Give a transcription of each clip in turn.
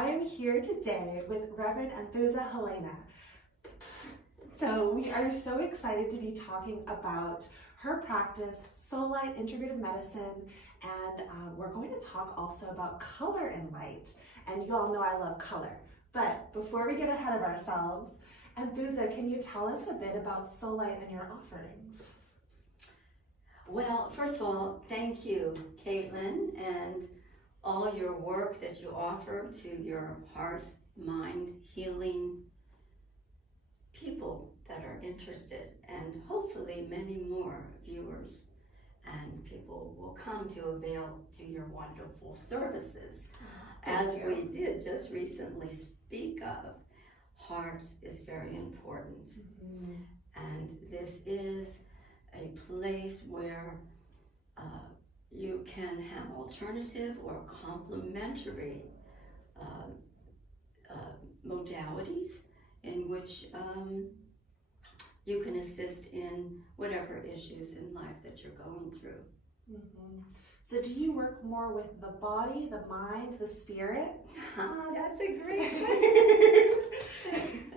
I am here today with Reverend Anthousa Helena. So we are so excited to be talking about her practice, SOLLITE Integrative Medicine, and we're going to talk also about color and light. And you all know I love color. But before we get ahead of ourselves, Anthousa, can you tell us a bit about SOLLITE and your offerings? Well, first of all, thank you, Caitlyn, and all your work that you offer to your heart, mind, healing people that are interested, and hopefully many more viewers and people will come to avail to your wonderful services. As we did just recently speak of, heart is very important. And this is a place where you can have alternative or complementary modalities in which you can assist in whatever issues in life that you're going through. So do you work more with the body, the mind, the spirit? That's a great question.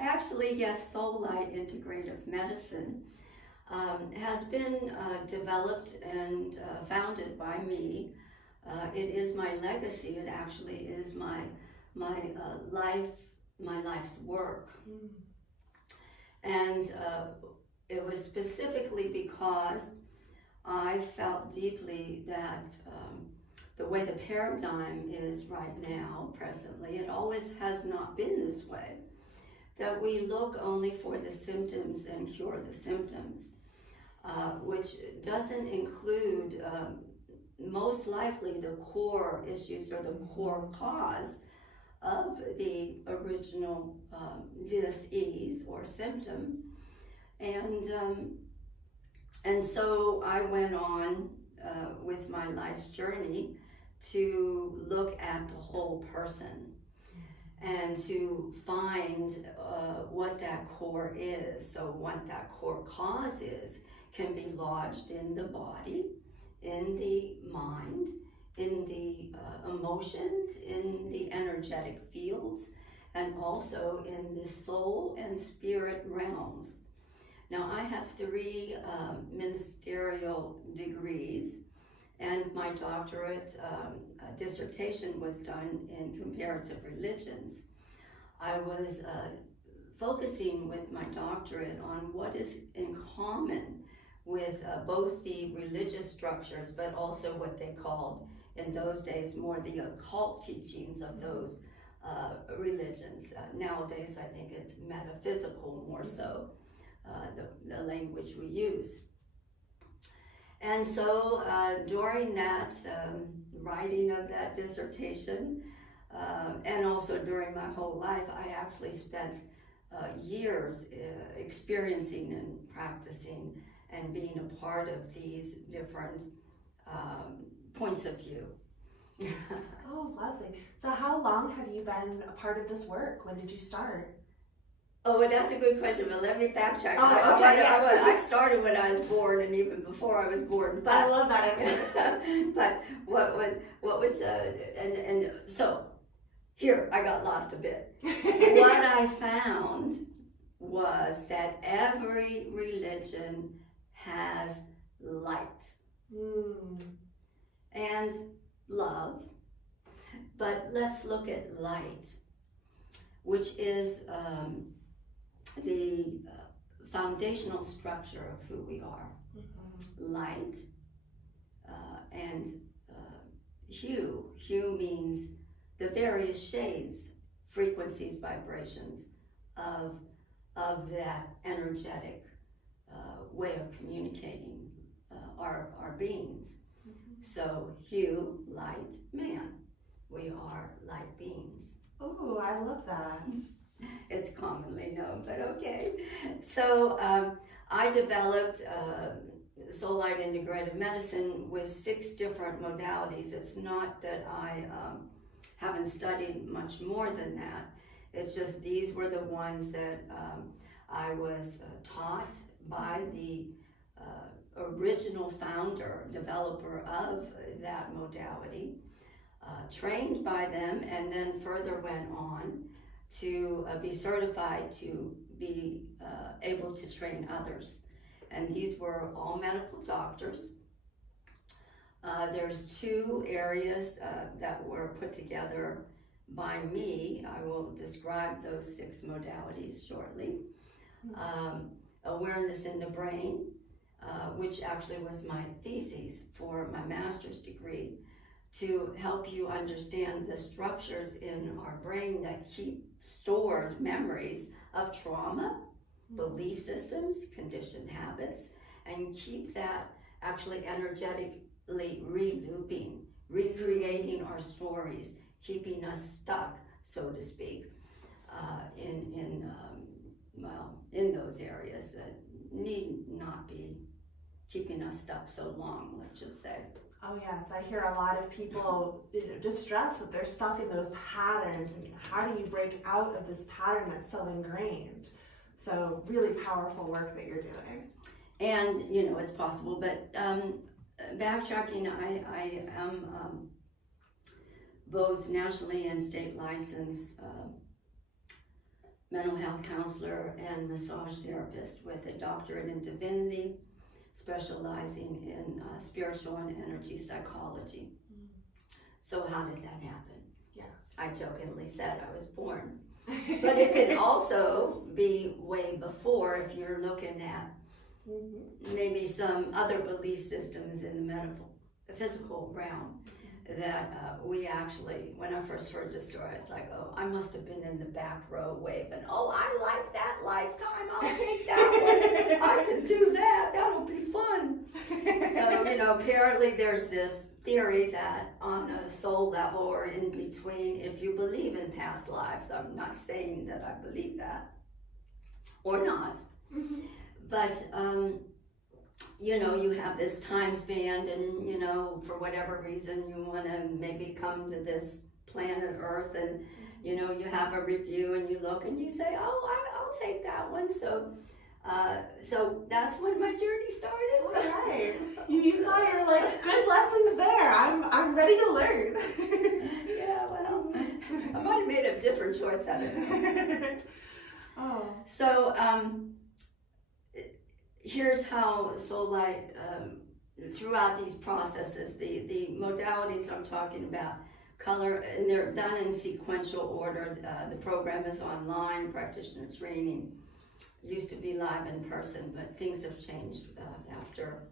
Actually, yes, SOLLITE Integrative Medicine has been developed and founded by me. It is my legacy. It actually is my life's work. And it was specifically because I felt deeply that the way the paradigm is right now, presently, it always has not been this way, that we look only for the symptoms and cure the symptoms, which doesn't include most likely the core issues or the core cause of the original dis-ease or symptom. And so I went on with my life's journey to look at the whole person and to find what that core is. So what that core cause is can be lodged in the body, in the mind, in the emotions, in the energetic fields, and also in the soul and spirit realms. Now, I have 3 ministerial degrees, and my doctorate dissertation was done in comparative religions. I was focusing with my doctorate on what is in common with both the religious structures, but also what they called in those days more the occult teachings of those religions. Nowadays, I think it's metaphysical more so, the language we use. And so during that writing of that dissertation, and also during my whole life, I actually spent years experiencing and practicing and being a part of these different points of view. Oh, lovely. So how long have you been a part of this work? When did you start? Oh, well, that's a good question, but let me backtrack. Oh, okay, I started when I was born, and even before I was born. But, I love that answer. But what was and so here I got lost a bit. What I found was that every religion has light and love, but let's look at light, which is the foundational structure of who we are. Light and hue. Hue means the various shades, frequencies, vibrations of that energetic way of communicating our beings. So hue, light, man. We are light beings. Oh, I love that. It's commonly known, but okay. So I developed SOLLITE Integrative Medicine with 6 different modalities. It's not that I haven't studied much more than that. It's just these were the ones that I was taught by the original founder, developer of that modality. trained by them, and then further went on to be certified to be able to train others. And these were all medical doctors. There's 2 areas that were put together by me. I will describe those 6 modalities shortly. Awareness in the brain, which actually was my thesis for my master's degree, to help you understand the structures in our brain that keep stored memories of trauma, belief systems, conditioned habits, and keep that actually energetically re-looping, recreating our stories, keeping us stuck, so to speak, in those areas that need not be keeping us stuck so long, let's just say. Oh yes, I hear a lot of people distressed that they're stuck in those patterns, and how do you break out of this pattern that's so ingrained? So really powerful work that you're doing. And it's possible, but backtracking, I am both nationally and state licensed mental health counselor and massage therapist with a doctorate in divinity, specializing in spiritual and energy psychology. So how did that happen? Yes. I jokingly said I was born. But it can also be way before if you're looking at maybe some other belief systems in the physical realm that we actually, when I first heard the story, it's like, oh, I must have been in the back row waving, oh, I like that lifetime, I'll take that one, I can do that, that'll be fun. So, apparently there's this theory that on a soul level or in between, if you believe in past lives, I'm not saying that I believe that, or not, but you have this time span, and for whatever reason you want to maybe come to this planet Earth, and you have a review and you look and you say, oh, I'll take that one. So that's when my journey started. All right. You saw your good lessons there. I'm ready to learn. Yeah, well, I might have made a different choice out of it. Oh. So here's how SOLLITE, throughout these processes, the modalities I'm talking about, color, and they're done in sequential order. The program is online, practitioner training. Used to be live in person, but things have changed after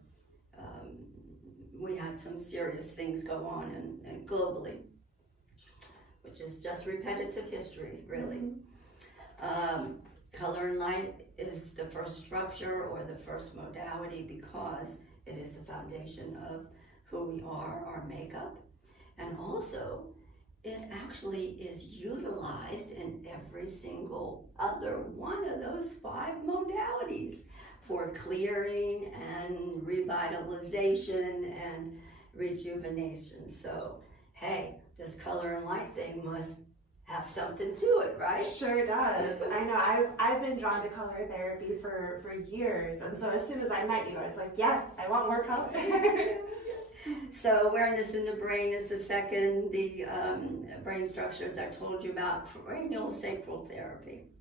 we had some serious things go on and globally, which is just repetitive history, really. Color and light is the first structure or the first modality because it is the foundation of who we are, our makeup, and also it actually is utilized in every single other one of those 5 modalities for clearing and revitalization and rejuvenation. So, hey, this color and light thing must have something to it, right? Sure does. I know. I've been drawn to color therapy for years, and so as soon as I met you, I was like, yes, I want more color. So awareness in the brain is the second. The brain structures I told you about, cranial sacral therapy.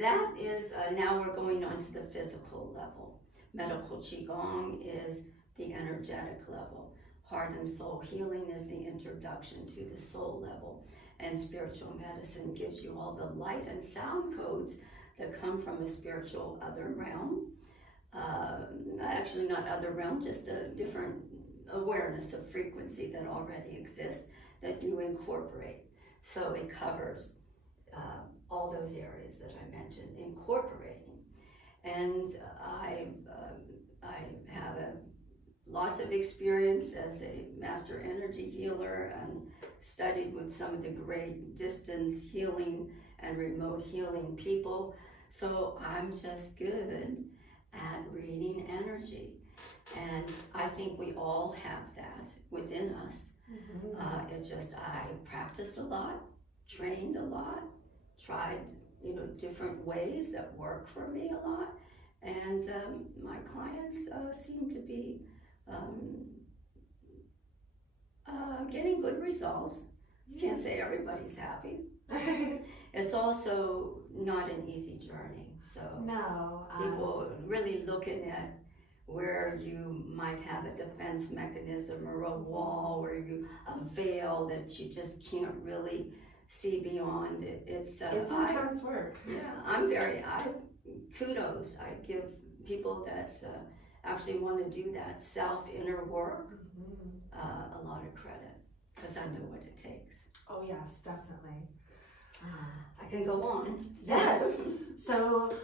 That is, now we're going on to the physical level. Medical Qigong is the energetic level. Heart and soul healing is the introduction to the soul level. And spiritual medicine gives you all the light and sound codes that come from a spiritual other realm. Actually not other realm, just a different awareness of frequency that already exists that you incorporate. So it covers all those areas that I mentioned, incorporating. And I have lots of experience as a master energy healer and studied with some of the great distance healing and remote healing people. So I'm just good at reading energy. And I think we all have that within us. It's just I practiced a lot, trained a lot, tried different ways that work for me a lot. And my clients seem to be getting good results. Can't say everybody's happy. It's also not an easy journey. So No. people really looking at where you might have a defense mechanism or a wall or a veil that you just can't really see beyond. It's intense work. Yeah, kudos. I give people that actually want to do that self-inner work a lot of credit, because I know what it takes. Oh yes, definitely. I can go on. Yes. So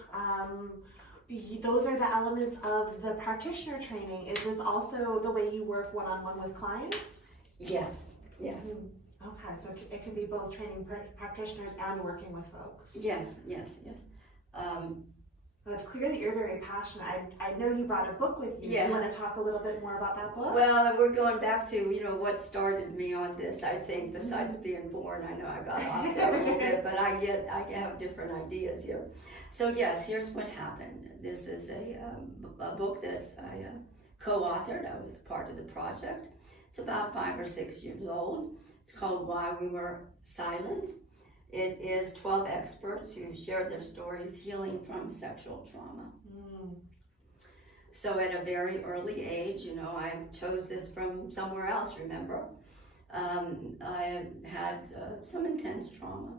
those are the elements of the practitioner training. Is this also the way you work one-on-one with clients? Yes. Okay, so it can be both training practitioners and working with folks. Yes. Well, it's clear that you're very passionate. I know you brought a book with you. Yeah. Do you want to talk a little bit more about that book? Well, we're going back to, what started me on this, I think, besides being born. I know I got lost there a little bit, but I have different ideas here. So yes, here's what happened. This is a book that I co-authored. I was part of the project. It's about 5 or 6 years old. It's called Why We Were Silent. It is 12 experts who shared their stories healing from sexual trauma. So at a very early age, I chose this from somewhere else, remember? I had some intense trauma.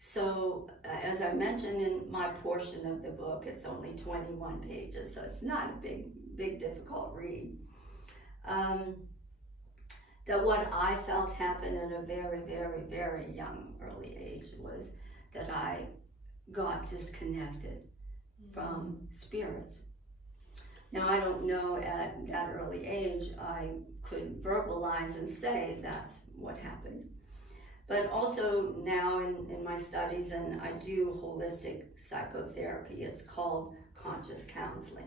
So as I mentioned in my portion of the book, it's only 21 pages, so it's not a big difficult read. That what I felt happened at a very, very, very young early age was that I got disconnected from spirit. Now, I don't know at that early age I could verbalize and say that's what happened. But also now in my studies, and I do holistic psychotherapy, it's called conscious counseling.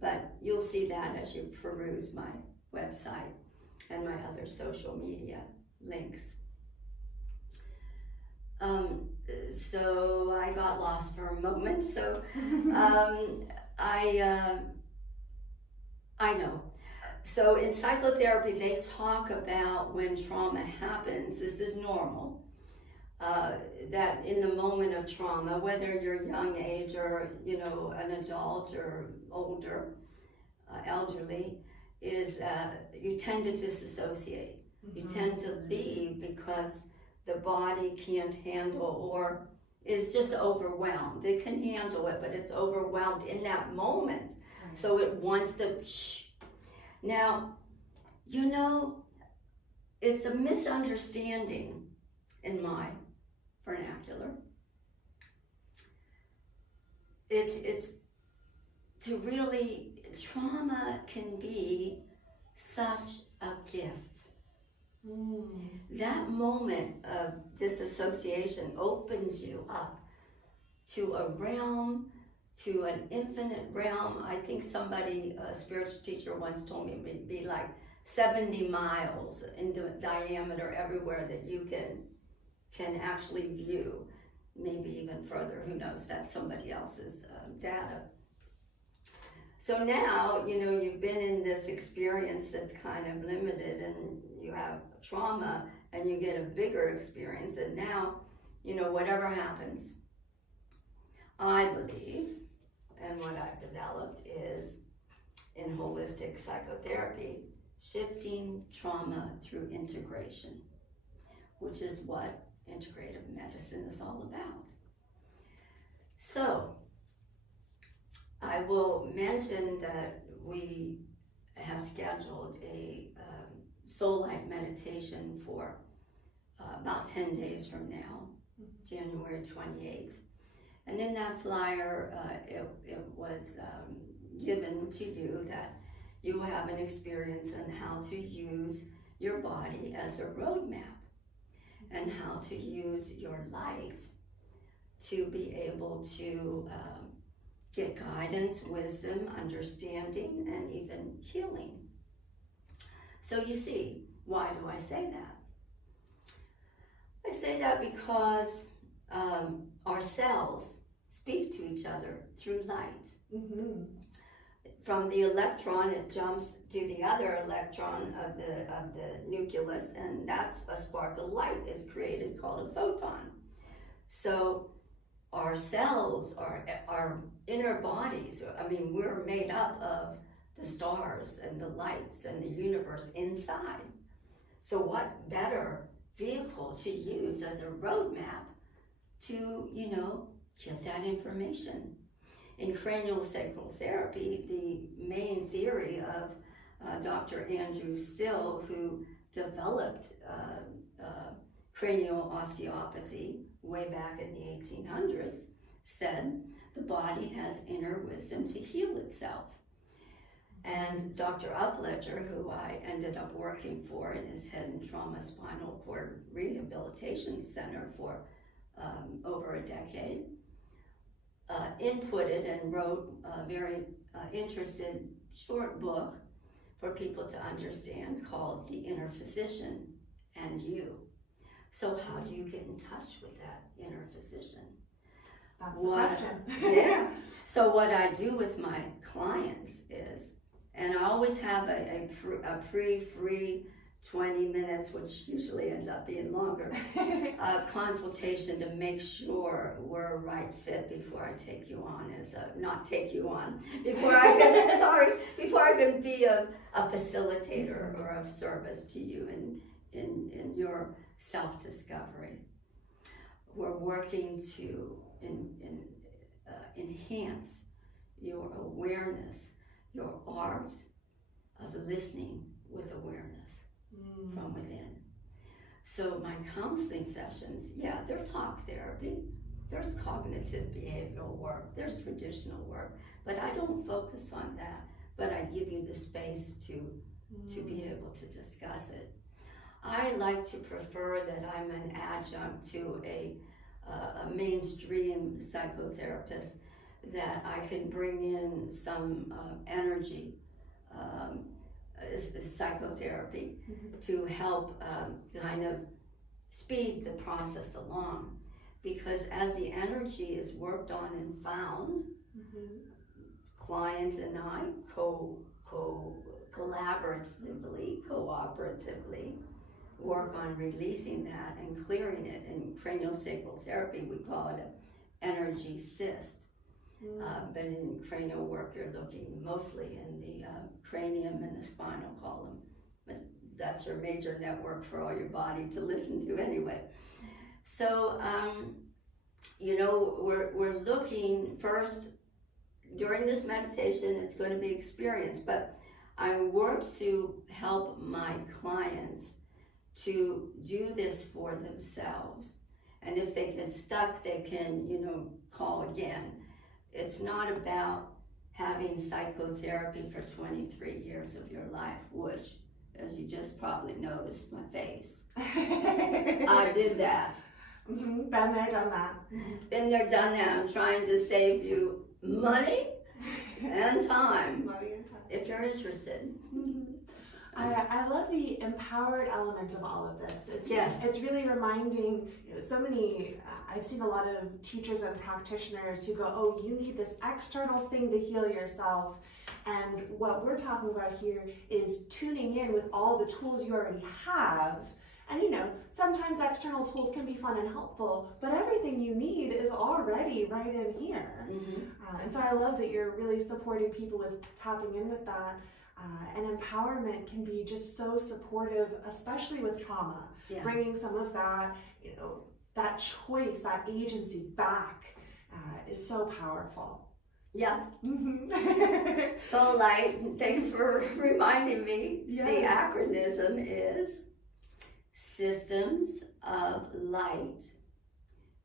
But you'll see that as you peruse my website and my other social media links. So I got lost for a moment. So I know. So in psychotherapy, they talk about when trauma happens, this is normal, that in the moment of trauma, whether you're young age or, an adult or older, elderly, is you tend to disassociate. You tend to leave because the body can't handle or is just overwhelmed. It can handle it, but it's overwhelmed in that moment. Right. So it wants to shh. Now, it's a misunderstanding in my vernacular. It's to really, trauma can be such a gift. That moment of disassociation opens you up to a realm, to an infinite realm. I think somebody, a spiritual teacher once told me it'd be like 70 miles in diameter everywhere that you can actually view. Maybe even further, who knows, that's somebody else's data. So now, you've been in this experience that's kind of limited and you have trauma and you get a bigger experience, and now, whatever happens, I believe, and what I've developed is in holistic psychotherapy, shifting trauma through integration, which is what integrative medicine is all about. So, I will mention that we have scheduled a SOLLITE meditation for about 10 days from now, January 28th. And in that flyer, it was given to you that you have an experience on how to use your body as a roadmap and how to use your light to be able to get guidance, wisdom, understanding, and even healing. So you see, why do I say that? I say that because our cells speak to each other through light. from the electron, it jumps to the other electron of the nucleus, and that's a spark of light is created called a photon. So our cells, our inner bodies, I mean, we're made up of the stars and the lights and the universe inside. So what better vehicle to use as a roadmap to, get that information? In craniosacral therapy, the main theory of Dr. Andrew Still, who developed cranial osteopathy way back in the 1800s, said the body has inner wisdom to heal itself. And Dr. Upledger, who I ended up working for in his head and trauma spinal cord rehabilitation center for over a decade, inputted and wrote a very interesting short book for people to understand called The Inner Physician and You. So how do you get in touch with that inner physician? That's the question. Yeah. So what I do with my clients is, and I always have a pre-free 20 minutes, which usually ends up being longer, consultation to make sure we're a right fit before I take you on before I can be a facilitator or of service to you in your self-discovery. We're working to enhance your awareness, your art of listening with awareness from within. So my counseling sessions, there's talk therapy, there's cognitive behavioral work, there's traditional work, but I don't focus on that, but I give you the space to be able to discuss it. I like to prefer that I'm an adjunct to a mainstream psychotherapist, that I can bring in some energy, psychotherapy, to help kind of speed the process along. Because as the energy is worked on and found, clients and I cooperatively work on releasing that and clearing it. In craniosacral therapy, we call it an energy cyst. But in cranial work, you're looking mostly in the cranium and the spinal column. But that's your major network for all your body to listen to anyway. So, we're looking first, during this meditation, it's going to be experience, but I work to help my clients to do this for themselves. And if they get stuck, they can, call again. It's not about having psychotherapy for 23 years of your life, which, as you just probably noticed, my face. I did that. Been there, done that. Been there, done that. I'm trying to save you money and time. If you're interested. I love the empowered element of all of this. It's really reminding, so many, I've seen a lot of teachers and practitioners who go, oh, you need this external thing to heal yourself. And what we're talking about here is tuning in with all the tools you already have. And sometimes external tools can be fun and helpful, but everything you need is already right in here. And so I love that you're really supporting people with tapping in with that. And empowerment can be just so supportive, especially with trauma. Bringing some of that, that choice, that agency back is so powerful. SOLLITE, thanks for reminding me. The acronym is Systems of Light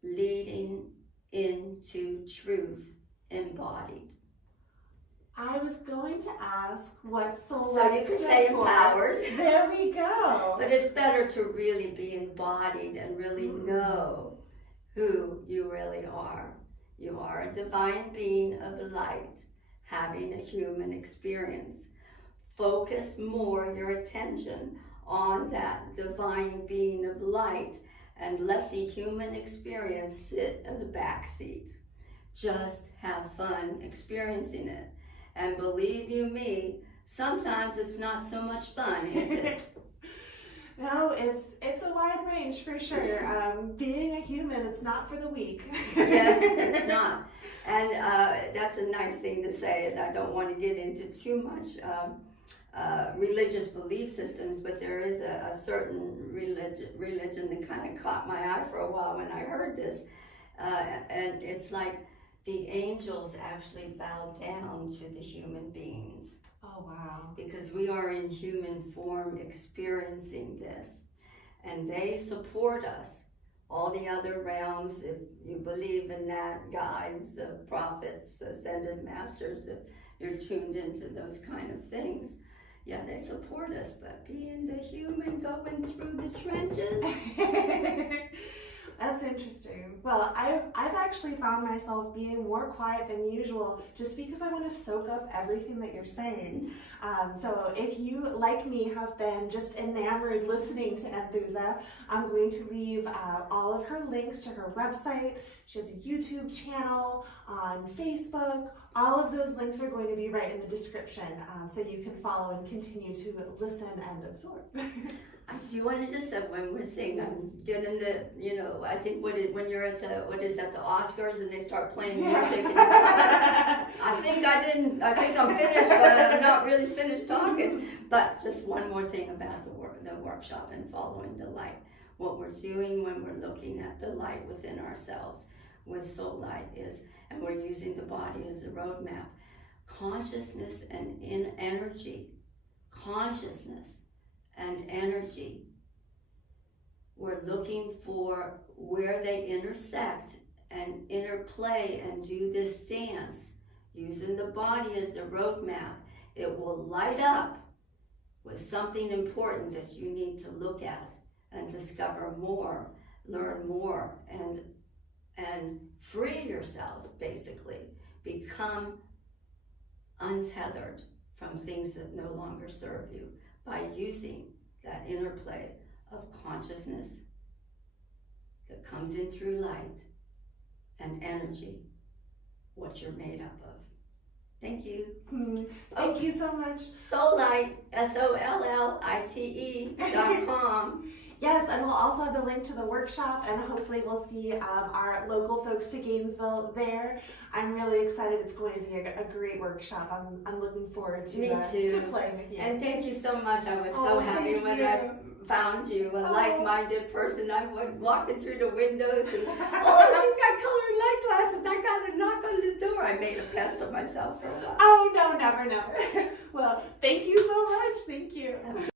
Leading into Truth Embodied. I was going to ask what SOLLITE so you could say empowered. There we go. But it's better to really be embodied and really know who you really are. You are a divine being of light, having a human experience. Focus more your attention on that divine being of light and let the human experience sit in the back seat. Just have fun experiencing it. And believe you me, sometimes it's not so much fun, is it? No, it's a wide range for sure. Being a human, it's not for the weak. Yes, it's not. And that's a nice thing to say, and I don't want to get into too much religious belief systems, but there is a certain religion that kind of caught my eye for a while when I heard this. And it's like the angels actually bow down to the human beings. Oh, wow. Because we are in human form experiencing this. And they support us. All the other realms, if you believe in that, guides, prophets, ascended masters, if you're tuned into those kind of things, yeah, they support us. But being the human going through the trenches, that's interesting. Well, I've actually found myself being more quiet than usual just because I want to soak up everything that you're saying. So if you, like me, have been just enamored listening to Anthousa, I'm going to leave all of her links to her website. She has a YouTube channel, on Facebook. All of those links are going to be right in the description, so you can follow and continue to listen and absorb. I do want to just say, when we're saying, getting the, I think when you're at the Oscars and they start playing music, and I think I'm finished, but I'm not really finished talking. But just one more thing about the workshop and following the light. What we're doing when we're looking at the light within ourselves with Soul Light is, and we're using the body as a roadmap, consciousness and energy, consciousness and energy. We're looking for where they intersect and interplay and do this dance. Using the body as the roadmap, it will light up with something important that you need to look at and discover more, learn more, and free yourself, basically. Become untethered from things that no longer serve you, by using that interplay of consciousness that comes in through light and energy, what you're made up of. Thank you. Thank you so much. SOLLITE, SOLLITE.com. Yes, and we'll also have the link to the workshop, and hopefully we'll see our local folks to Gainesville there. I'm really excited. It's going to be a great workshop. I'm looking forward to, Me too. To playing with you. And thank you so much. I was so happy when I found you, a like-minded person. I went walking through the windows and, she's got colored light glasses. I got to knock on the door. I made a pest of myself for a while. Oh, no, never. Well, thank you so much. Thank you.